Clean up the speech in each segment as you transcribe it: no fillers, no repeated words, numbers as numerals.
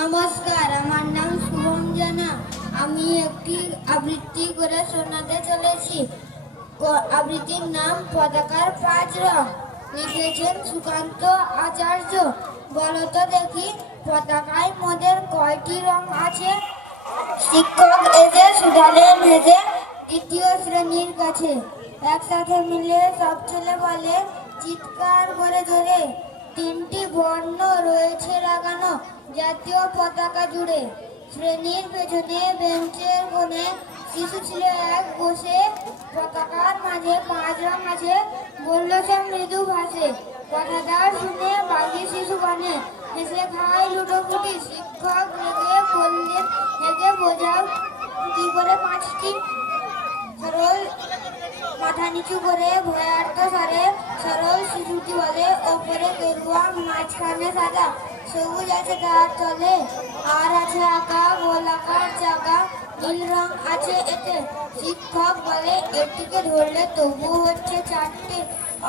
নমস্কার, আমার নাম শুভম জানা। আমি একটি আবৃত্তি করে শোনাতে চলেছি। আবৃত্তির নাম পতাকার 5 রং। লিখেছেন সুকান্ত আচার্য। বলতো দেখি, পতাকায় মোদের কয়টি রং আছে? শিক্ষক এসে শুধালেন হেসে দ্বিতীয় শ্রেণীর কাছে। একসাথে মিলে সব ছেলে বলে চিৎকার করে জোরে, 3টি বর্ণ রয়েছে লাগানো জাতীয় পতাকা জুড়ে। শ্রেণীর পেছনে বেঞ্চের কোণে শিশু ছিল এক বসে। পতাকার মাঝে 5 রং আছে, বলল সে মৃদু ভাষে। কথাটা শুনে বাকি শিশু কানে হেসে খায় লুটোপুটি। শিক্ষক রেগে বললেন, হেগে বোঝাও কি করে 5টি? সরল মাথা নিচু করে ভয়ার্ত স্বরে সরল শিশুটি বলে, ওপরে গেরুয়া, মাঝখানে সাদা, সবুজ আছে তার তলে, আর আছে আঁকা গোলাকার চাকা, নীল রং আছে এতে। শিক্ষক বলে, এটিকে ধরলে তবু হচ্ছে 4টে।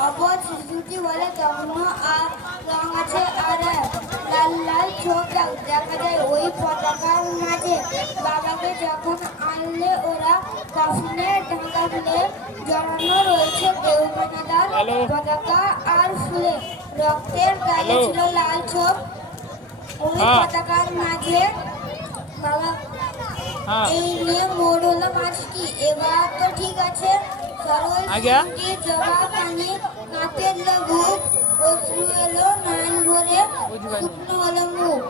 অবধ শিশুটি বলে, তখনও আর রং আছে আর এক। লাল লাল ছোপ দেখা যায় ওই পতাকার মাঝে। বাবাকে যখন আনলে ওরা কাফনে ঢাকা ফুলে জড়ানো রয়েছে দেওবানাদার পতাকা আর ফুলে। রক্তের গায়ে ছিল লাল ছোপ ওই পতাকার মাঝে। বাবা এই নিয়ে মোড় হলো 5টি। এবার তো ঠিক আছে। সরল শিশুটির জবাব কানে নাকের লঘু, অশ্রু এলো নয়ন ভরে, শুকনো হলো মুখ।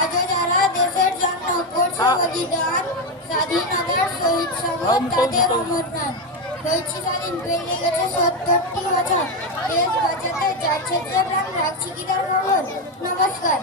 আজও যারা দেশের জন্য করছে বলিদান, স্বাধীনতার শহীদ শপথ তাদের অমর নাম। হয়েছি স্বাধীন, বেড়ে গেছে 70টি বছর, দেশ বাঁচাতে যাচ্ছে যে প্রাণ, রাখছি কি তার খবর? নমস্কার।